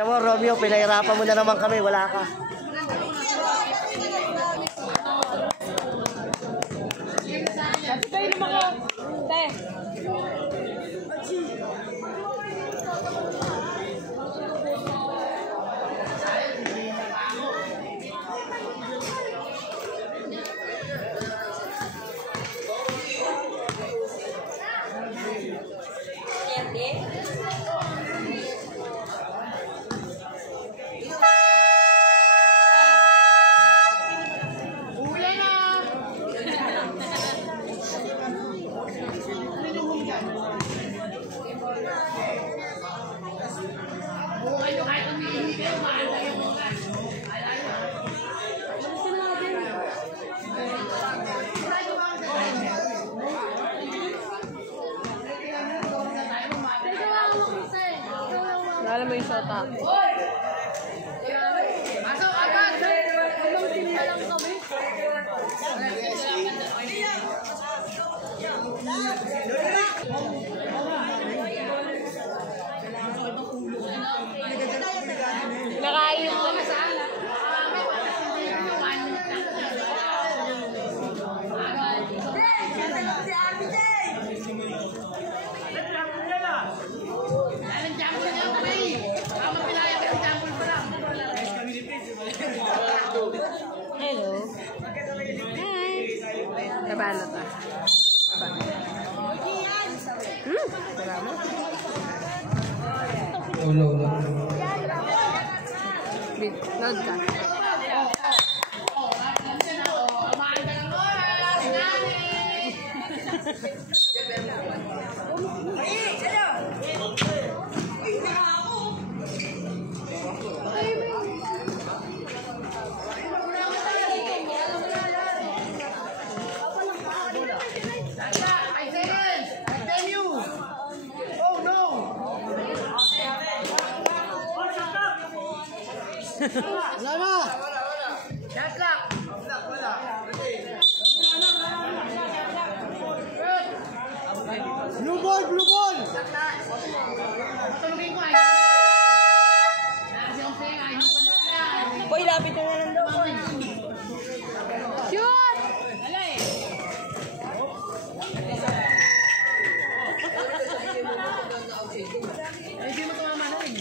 Mo, Romeo, pinahirapan mo na naman kami, wala ka. Sabi kayo naman ko, te. Alam mo yung shota. Masok agad! Anong sinila lang kami? Nakain mo na sa hello. Hi. Kabalo ta. Salamat. Load ka. Wala na! Shot lock! Blue ball! Blue ball! Tulungin ko ay! Uy, lapit na lang doon. Shoot! Alay! Hindi mo tumama na rin.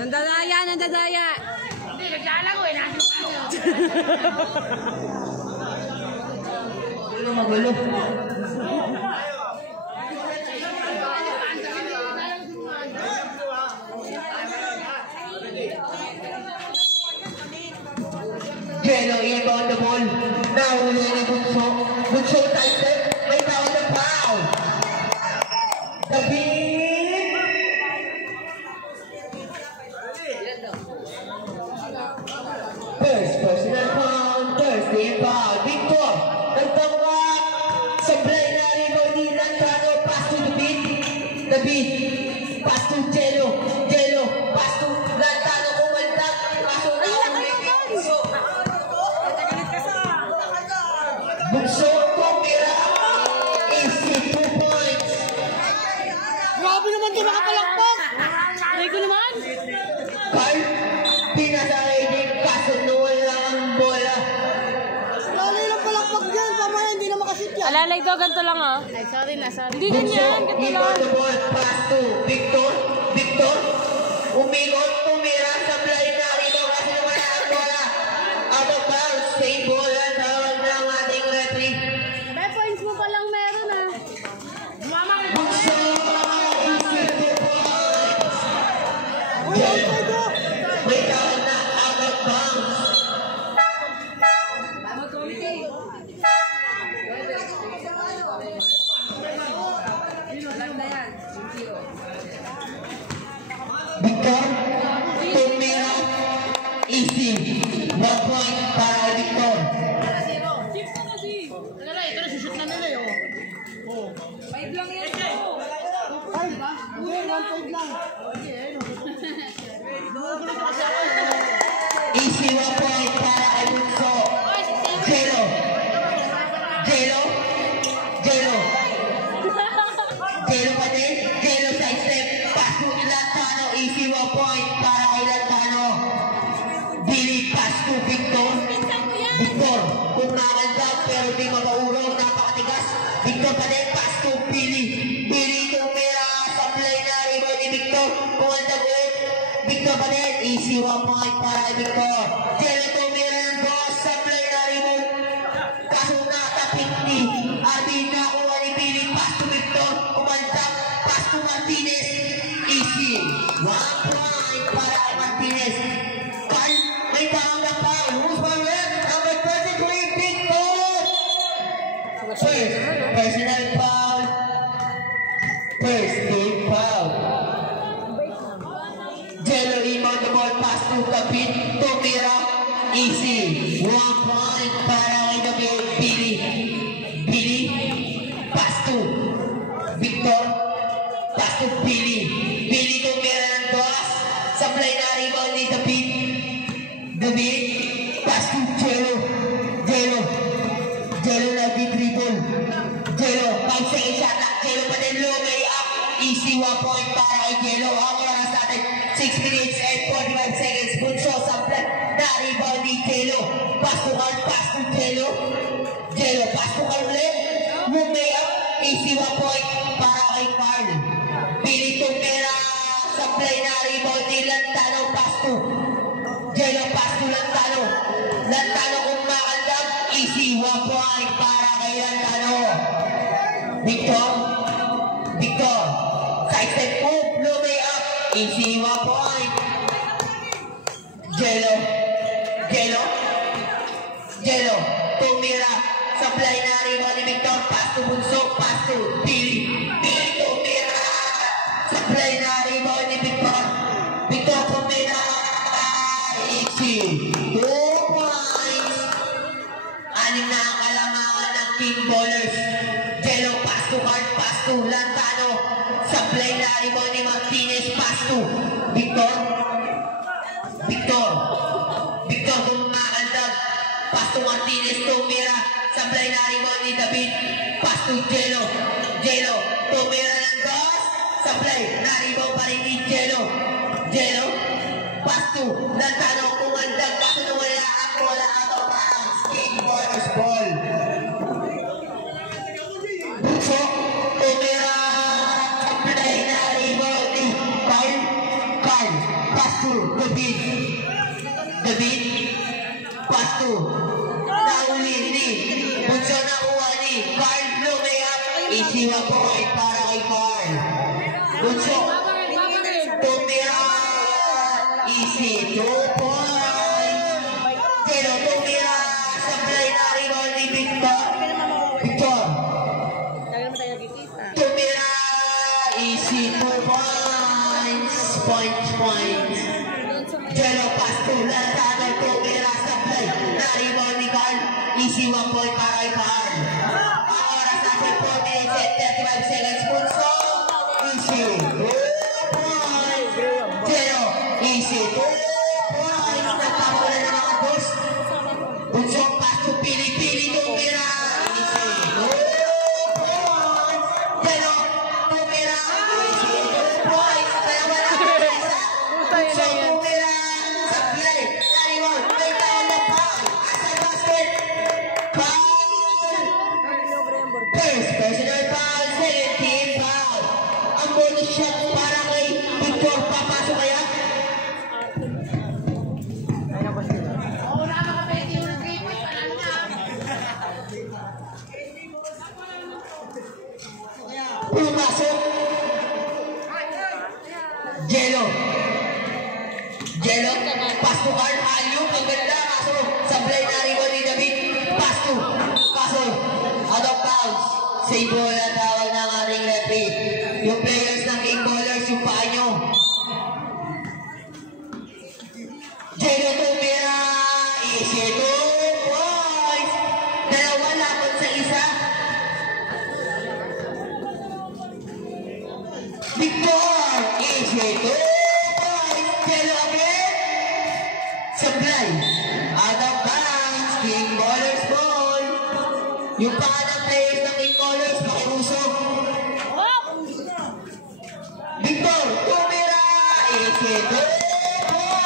Nandadaya, nandadaya. Hindi, naglalago eh. Nandun pa ako. Ano magulo? Jello inbound the ball. Nahuli ni Bunso. Bunso tight end. May tao na foul. David. First personal foul. First inbound. Victor. Nagtangka. Sablay na rin ni Lantano. Pass to David. David. Pass to Jello. Jello. Pass to Lantano. Kumaltak. Paso na ako ni Bunso. Bunso, tumira, easy 2 points. Grabe naman ito makapalakpak. Ay ko naman. Carl, pinasakay din kasunod lang ang bola. Lalay lang palakpak dyan, pamaya hindi na makashoot yan. Alalay daw, ganito lang ah. Ay, sorry na, sorry. Hindi ganyan, ganito lang. Inbound the ball, pass to Victor. Victor, umikot, tumira, sablay na rito kasi wala ang bola. Out of bounds, same ball ang tawag ng ating referee. May points mo palang meron ah. Mama, Bunso, easy 2 points. May tawag na out of bounds. Victor, tumira, easy. 1 point para Victor. ito na, sushoot na nila eh. Oh. 5 lang yan. Hindi, 1.5 lang. Easy 1 point para kay Bunso. Jelo. Jelo. Jelo. Jelo pa din. Jelo side step. Pass to Lantano. Easy 1 point para kay Lantano. Billy pass to Victor. Victor. Kung nakagandang pero di mabauraw. Napakatigas. Victor pa din. Pass to Billy. Billy tumira sa play na rebound ni Victor. Kung andang ulit. Victor pa din. Easy 1 point para kay Victor. Jelo tumira ng boss sa play na rebound. Kaso natapit ni Arvin na kuha ni Billy. Pass to Victor. Kumandang. Pass to Martinez. Easy. 1 point para kay Martinez. Carl, may tawag na pa. Who's my red? Number 33, Victor. First, personal foul. First, team foul. Jelo rebound the ball. Pass to David. Tumira. Easy. 1 point para kay David. Billy. Billy. Pass to Victor. Pass to Billy. Billy tumira ng dos. Supply na rebound ni David. David. Pass to Jelo. Jelo. Jelo na dribble. Jelo. 5 seconds shot. Jelo pa din low. May up. Easy 1 point para kay Jelo. Ang oras natin 6 minutes and 45 seconds. Bunso supply na rebound ni Jelo. Pass to Carl. Pass to Jelo. Jelo. Pass to Carl ulit. May up. Easy 1 point para kay Carl. Billy tumira. Supply na rebound ni Lantano. Pass to Jelo. Pass to Lantano. Lantano kung makandang. Easy 1 point para kay Lantano. Victor. Victor. Side step move. Low may up. Easy 1 point. Jelo. Jelo. Jelo. Tumira. Supply na rebound ni Victor. Pass to Bunso. Pass to Billy. Billy tumira. Supply na rebound ni Victor. Victor tumira. Easy. 2 points. Anim na ang kalamangan ng team bowlers. Jelo. Pass to Carl. Pass to Lantano. Supply na rebound ni Martinez. Pass to Victor. Victor. Victor kumakandag. Pass to Martinez. Tumira. Supply na rebound ni David. Pass to Jelo. Jelo. Tumira ng dos. Supply na rebound pa rin ni Jelo. Jelo. Pass to Lantano. Kumandag. Kaso na wala ang bola out of bounds. Team bowlers ball. Bunso. Tumira. Supply na rebound ni Carl. Carl. Pass to David. David. Pass to nauli ni Bunso na kuha ni Carl. Lumayap. Easy 1 point para kay Carl. Bunso. Tumira. Easy 2 points. Jelo tumira. Supply na rebound ni Victor. Victor. Tumira. Easy 2 points. Point. Jelo pass to Lantano. Tumira. Supply na rebound ni Carl. Easy 1 point para kay Carl. Ang oras natin 4 minutes and 35 seconds. Bunso. Easy 2 points. Jelo. Easy 2 points. Nagpapula ng mga boss. Bunso pass to Pili. Pili tumira. Easy 2 points. Jelo tumira. Easy 2 points. Dalawa na. Bunso tumira. Supply na rebound. May tawag na foul. Asa basket. Foul. First personal foul. Second team foul. Ang bonus shot para kay Victor. Papasok kaya? Pumasok. Jelo. Jelo. Pass to Carl. Ayun. Ang ganda. Kaso. Supply na rebound ni David. Pass to. Kaso. Out of bounds. Save ball na tawag ng ating referee. Yung players ng game ballers, yung paa nyo. Jelo tumira. Easy 2 points. Dalawa laban sa isa. Victor! Easy 2 points. Jello again. Sablay. Out of bounds. King Ballers ball. Yung pangalang players ng King Ballers, makiusok. Victor, tumira. Easy 2 points.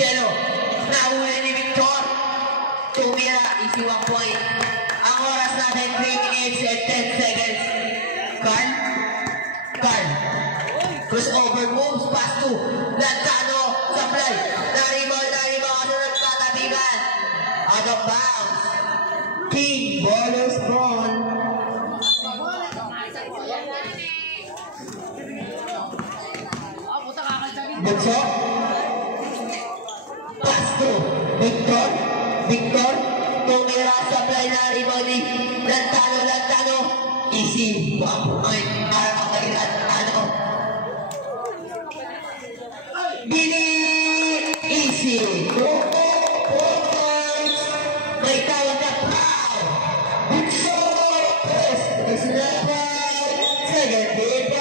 Jello, nahuli ni Victor. Tumira, easy 1 point. Ang oras natin, 3 minutes and 10 seconds. Carl. Crossover moves, pass to Lantano, supply. Naribol kasi nagtatabigan. Out of bounds. King Ballers ball. Bunso. Pass to Victor. Tumira, supply na rebound ni Lantano. Easy 1 point para kay Lantano. Billy. Easy 4 points. May tawag na foul. Bunso. First na foul. Second foul.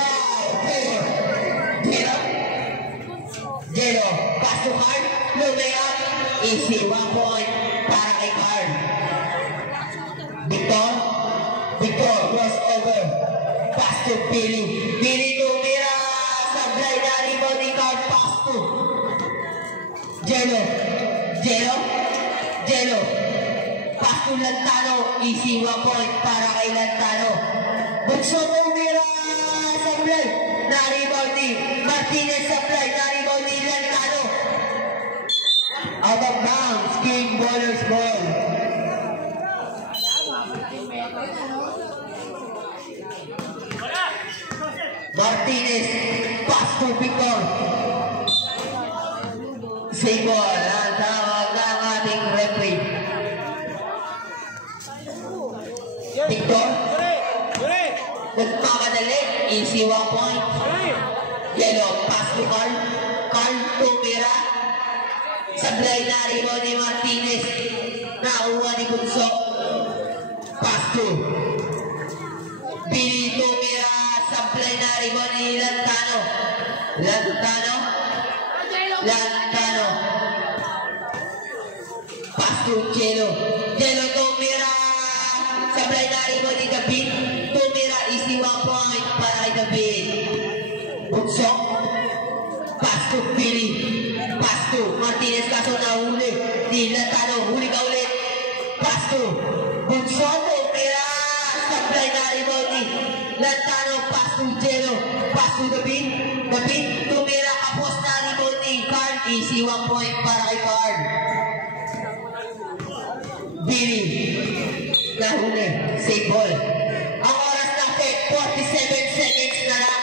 Jello, pass to Carl, lumiyap, easy 1 point para kay Carl. Victor, crossover, pass to Billy tumira, sablay na rebound ni Carl, pass to Jello, pass to Lantano, easy 1 point para kay Lantano. Bunso tumira, sablay na rebound ni Martinez, sablay na rebound ni Lantano. Out of bounds, King Ballers ball. Martinez, pass to Victor. Save ball, ang tawag ng ating referee. Victor, nagpapadali, easy 1 point. Jello, pass to Carl. Carl tumira. Sablay na rebound ni Martinez. Nakuha ni Bunso. Pass to Billy tumira. Sablay na rebound ni Lantano. Pass to Jello tumira. Sablay na rebound ni David. Tumira, easy 1 point para kay David. Bunso. Pass to Billy. Pass to Martinez, kaso nahuli ni Lantano, huli ka ulit. Pass to Bunso, tumira. Supply na rebound ni Lantano, pass to Jello. Pass to David, tumira. Kapos na rebound ni Carl, easy 1 point para kay Carl. Billy, nahuli, save ball. Ang oras natin, 47 seconds na lang.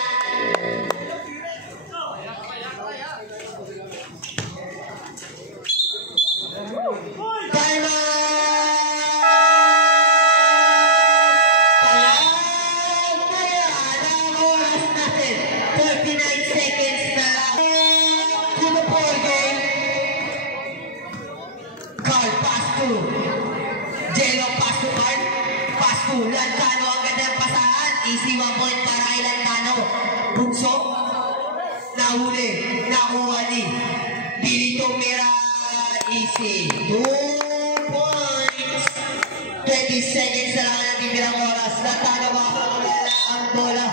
Jello, pass to Carl. Pass to Lantano. Ang gandang pasahan. Easy 1 point para kay Lantano. Bunso. Nahuli. Nakuha ni Billy tumira. Easy 2 points. 20 seconds na lang ang titirang oras. Lantano makakulala ang bola.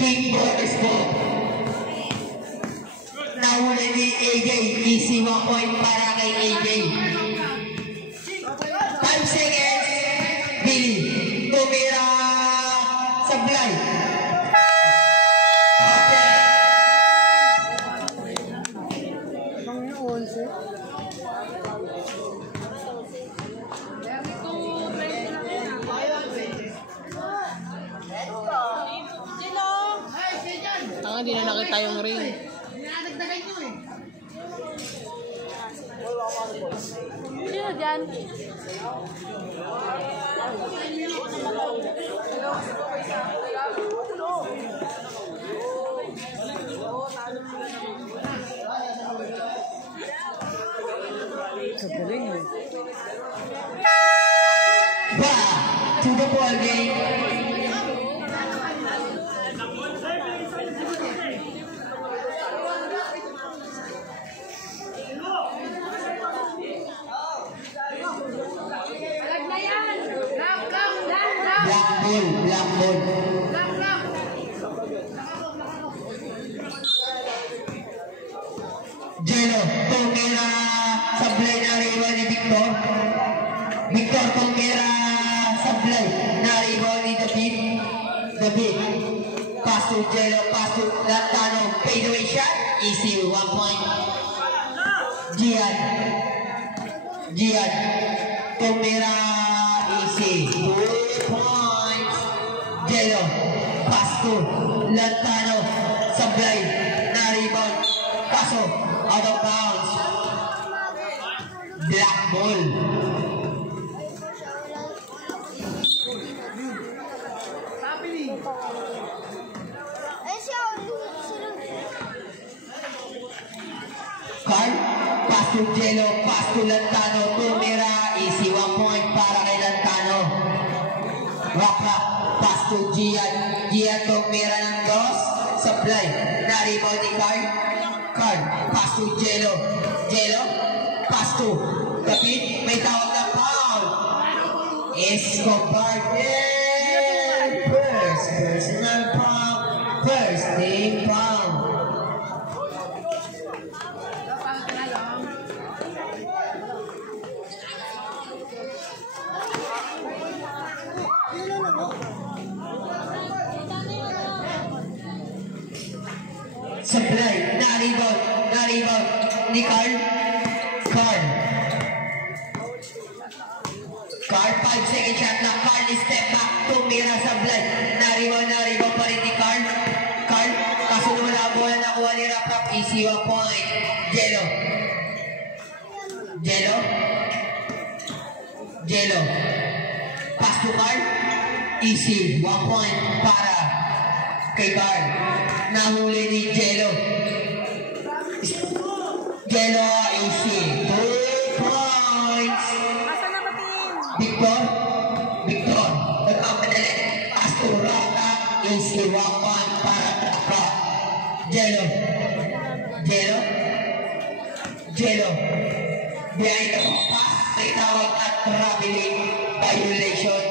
King Ballers ball. Nahuli ni AJ, easy 1 point para kay AJ. 5 seconds, Billy, tumira, sablay. Hindi na nakita yung ring. Sino dyan? Back to the ball game. Black ball. Jelo, tumira sablay na rival ni Victor. Victor tumira sablay na rival ni David. Pass to Jelo, pass to Lantano, fade away shot, easy, 1 point. Gian, tumira easy, 2 points. Jelo, pass to Lantano, sablay na rival. Kaso, out of bounds. Black ball. Carl, pass to Jelo, pass to Lantano, tumira, easy, 1 point para kay Lantano. Waka, pass to Gian, tumira ng dos, supply, na-rebound ni Carl. Pass to Jelo, pass to David, may tawag na foul. Escobar, personal foul, first team foul. Supply, na-rebound ni Carl, 5 second shot lang. Carl step back, tumira sa blood. Na-rebound pa rin ni Carl, kaso wala ang bola, nakuha ni Raprap, easy, 1 point. Jelo, pass to Carl, easy, 1 point para kay Carl. Nahuli ni Jelo, easy, 2 points. Victor, nagpapadali, pass to Raka, easy, 1 point para Raka. Jelo, behind the pass, may tawag at traveling violation.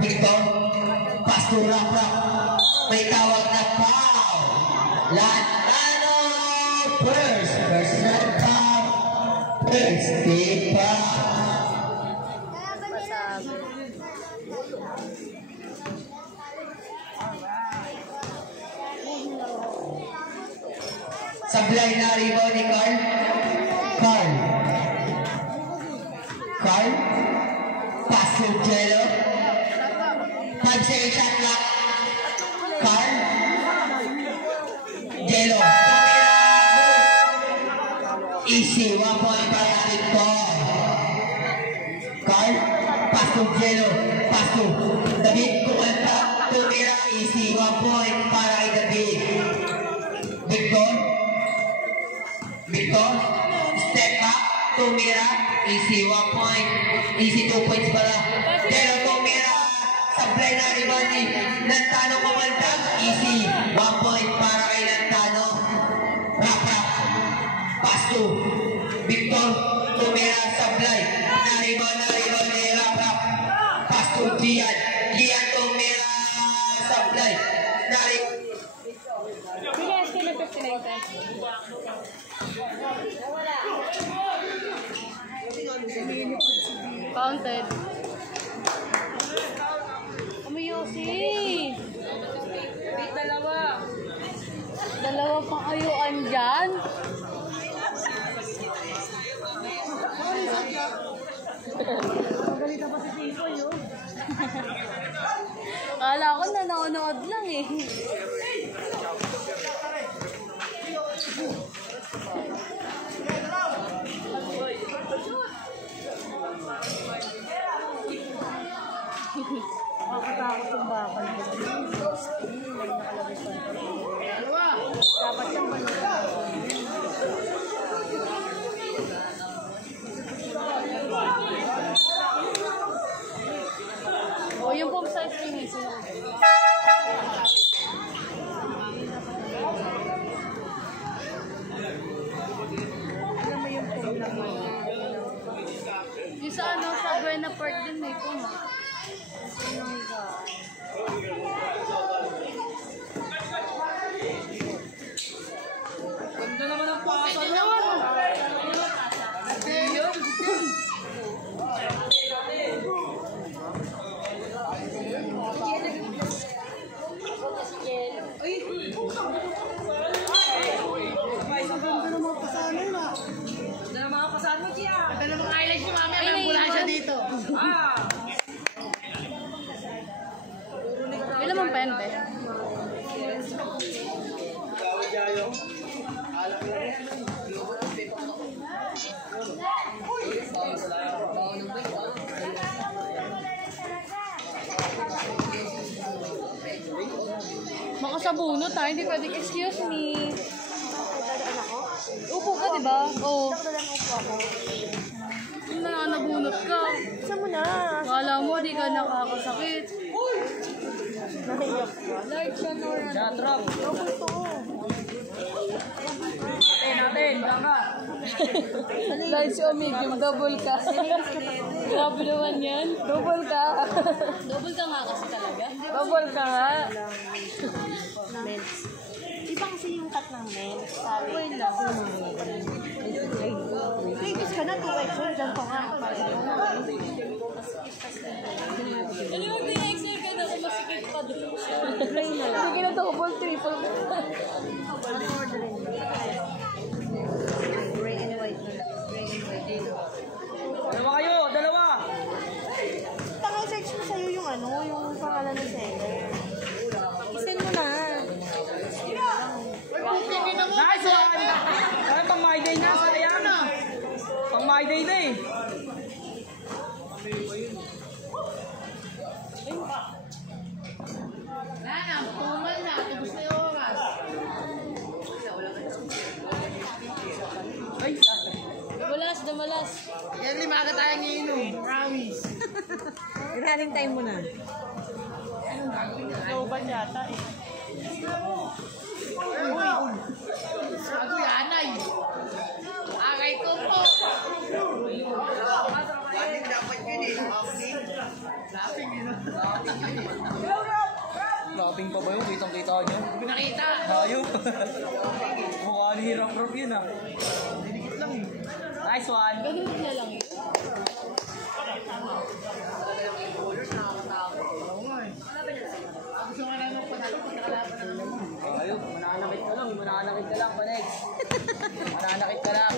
Victor, pass to Raka, may tawag na foul. Lantano, personal foul, first team foul. Sablay na rebound ni Carl, pass to Jelo, 5 second shot clock. Carl, Jelo, easy, 1 point para Victor. Carl, pass to Jelo, pass to David, kumanta, tumira, easy, 1 point para kay David. Victor, step back, tumira, easy, 1 point, easy, 2 points para Jelo, tumira, sablay na rebound ni Lantano, kumanta, easy, 1 point para kay Lantano. Rap, pass to Victor, tumira, sablay na rebound ni Rap, pass to Gian, tumira, sablay na rebound. Counted. Yosi. Dalawa pang ayuan dyan. Magalita pa si Tipoy, oh. Kala ko na nanonood lang eh. Makatakot yung bakal ko. Dapat yung Ganda naman ang pasa nun. Ganda ng mga pasahan mo, Chia. Ganda ng mga highlights ni Mami. May ambulansya dito. Ilan mong pente? Makasabunot ha, hindi pwedeng excuse me. Upo ka, di ba? Oo. Yung nabunot ka. Saan mo na? Kala mo, di ka nakakasakit. Nahiyak ka. Like siya, Nora. Jatrap. Double to. Natin, diyan ka. Like siya, medium. Double ka. Grabe naman yan. Double ka. Double ka nga kasi talaga. Double ka nga. Mens. Iba kasi yung cut ng mens. Sabi. Okay lang. Ladies ka na, 2x. Diyan pa nga. Ano yung di-exert ka na kung masikip pa doon? Gray na lang. Sige na double, triple ka. Ano ordering? Gray and white na lang. Gray and white. Dalawa kayo, dalawa. Taka, search mo sa'yo yung ano, yung pangalan ng seller. Isend mo na. Nice one! Ay, pang my day na, sayang. Pang my day na eh. Ay, Malas na malas. Yan, lima ka tayong iinom. Promise. Inaling time mo na. Loban yata eh. Uy! Ako yanay. Akay ko po. laping pa ba yun? Kitang-kita nyo? Pinakita. Ayaw. Mukha ni hirap-rap yun ah. Dinikit lang eh. Nice one. Ganun na lang yun. Ayaw, mananakit ka lang. Mananakit ka lang, Panex. Mananakit ka lang.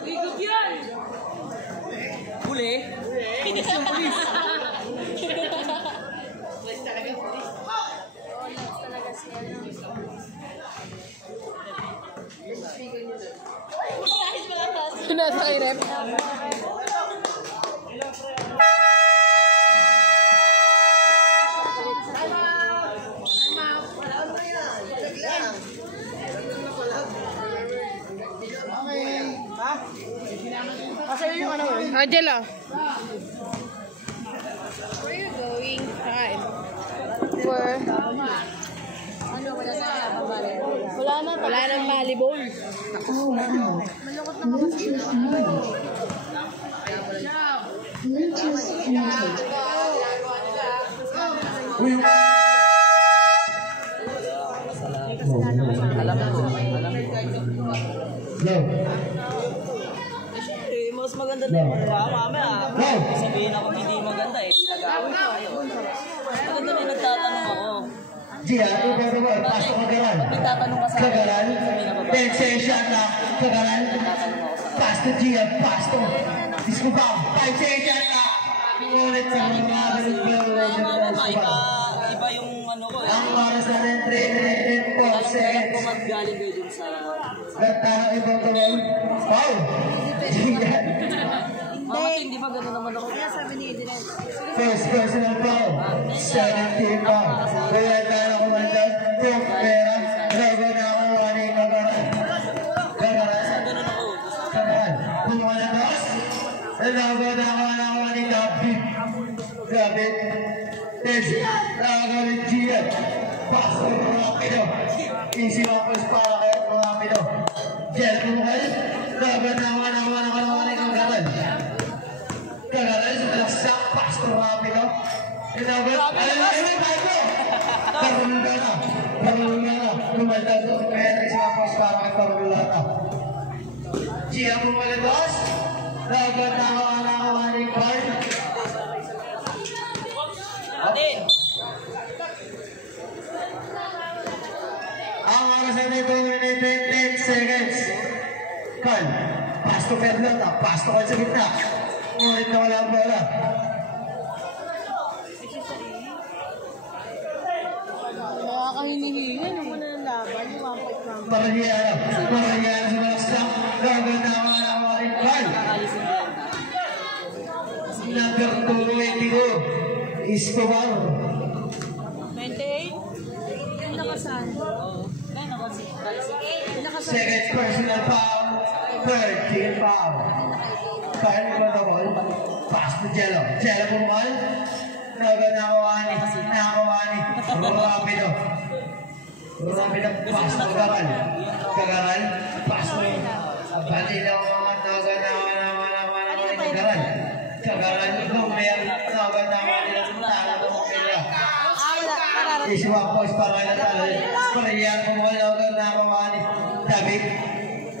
Ikot yan! Huli? Pulis yung pulis. Nasa irep. Kasi yung ano eh. Angela. Where you going? Kain. For... Ano, wala na babali. Wala na. Wala nang volleyball. Malungkot na mga Eh, mas maganda na yung mamaya. Sabihin ako hindi maganda eh. Nag-aaway tayo. Maganda na yung nagtatanong ako. Dia, ibaru pasok kagaran. May tatanong ka sa akin. Kagaran. Sabihin na baba. Pensation na kagaran. Tatanong ako sa akin. Pasto Gia, pasto. Diskubang, pensation na. Ngunit sa mga Iba yung ano ko eh. ang oras na rin 3 po Alam seconds. ko maggaling kayo dun sa... Gantano ibang tawag. Wow! Gia. Mama, hindi ba gano'n naman ako? Kaya sabi ni Edith. First personal foul. 17 pa. Kaya tayo kumanda. Yung pera. Rago na ako wani kagaran. Kagaran. Gano'n ako. Kagaran. Kumuha na dos. Rago na ako wani David. David. Rago ni Gia. Paso rapido. Easy one points para kay Rapido. Jericho Mukhel. Laban naman ang kagalan. Kagalan sa malaksak. Pass to Rapido. Parulana. Lumaldas doon. Kaya easy one points para kay Parulana. Gia Mumalados. Laban naman ang Carl. Atin! Ang oras ay 2 minutes 10 seconds. Carl, pass to Fernanda, pass to Carl sa gitna. Ngunit na wala ang bola. Nakakahinihingan eh. Muna ng laban, yung 1 point Maranyana sa malaksak. Gaganda ang rin Carl. Number 2, Escobar. 28? Yung nakasan. Second personal foul. Third team foul. Carl ko na ball. Pass to Jello. Jello bumal. Nakawani. Rapido. Pass to Gagal. Kagaral. Pass to Bali na mga Kagaral. Kagaral. Lumayan. Issue up points para kay Natalo. Palayan kumuha na nakawani. David.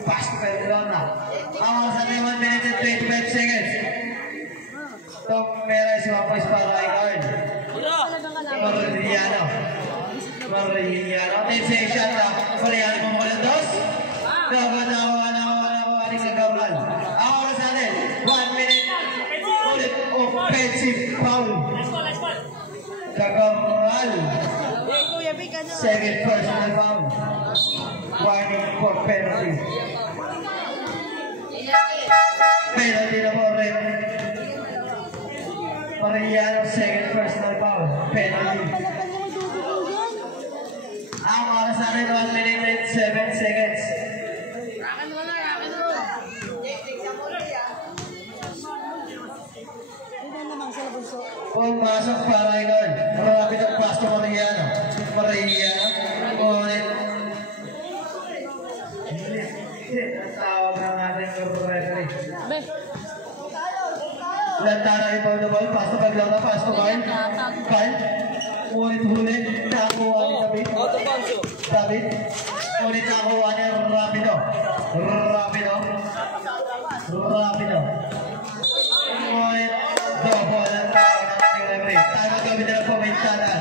Pass to Fernanda. Ang oras na 1 minute and 25 seconds. Tom Mera issue up points para kay Carl. Mariliano. 10 seconds na. Palayan kumuha ng dos. Nakawani sa Gabriel. Ang oras natin 1 minute. Ulit offensive foul. Kagamal. Kuya Vic, ano? Second personal foul. Warning for penalty. Penalty na po rin. Mariliano, second personal foul. Penalty. Ang oras natin 1 minute and 7 seconds. Pumasok para ikaw. Marapit ang pass to Mariliano. Ngunit. Ang tawag ng ating referee. Lantana ikaw na ball. Pass to Paglang na. Pass to Carl. Ngunit huli. Nakuha ni David. Ngunit nakuha ni Rapido. Ngunit double ang tawag ng ating referee. Tayo kami na komentana.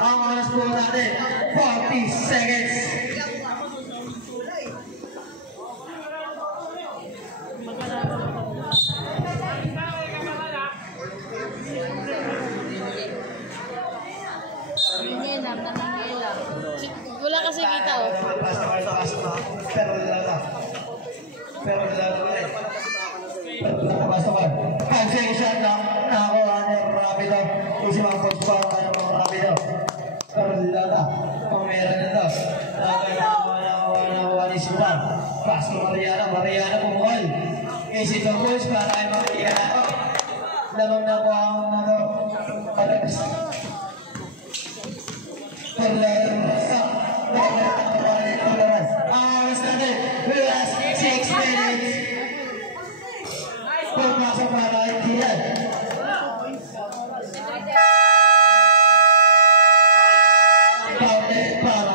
Ang oras po natin, 40 seconds. Wala kasi kita oh. Pero ulit. Pasukan. Cancellation na nakakuha ni Rapido. Isi mga points pa ang mga Rapido. Pero lala. Kung meron na to. Nakakuha ni Sudan. Pass ko Mariana pumuhol. Isi 2 points para kay Mariana. Lamang na po ang Alex. Oras natin. Last 6 minutes. Pagpasok para kay Kian. Para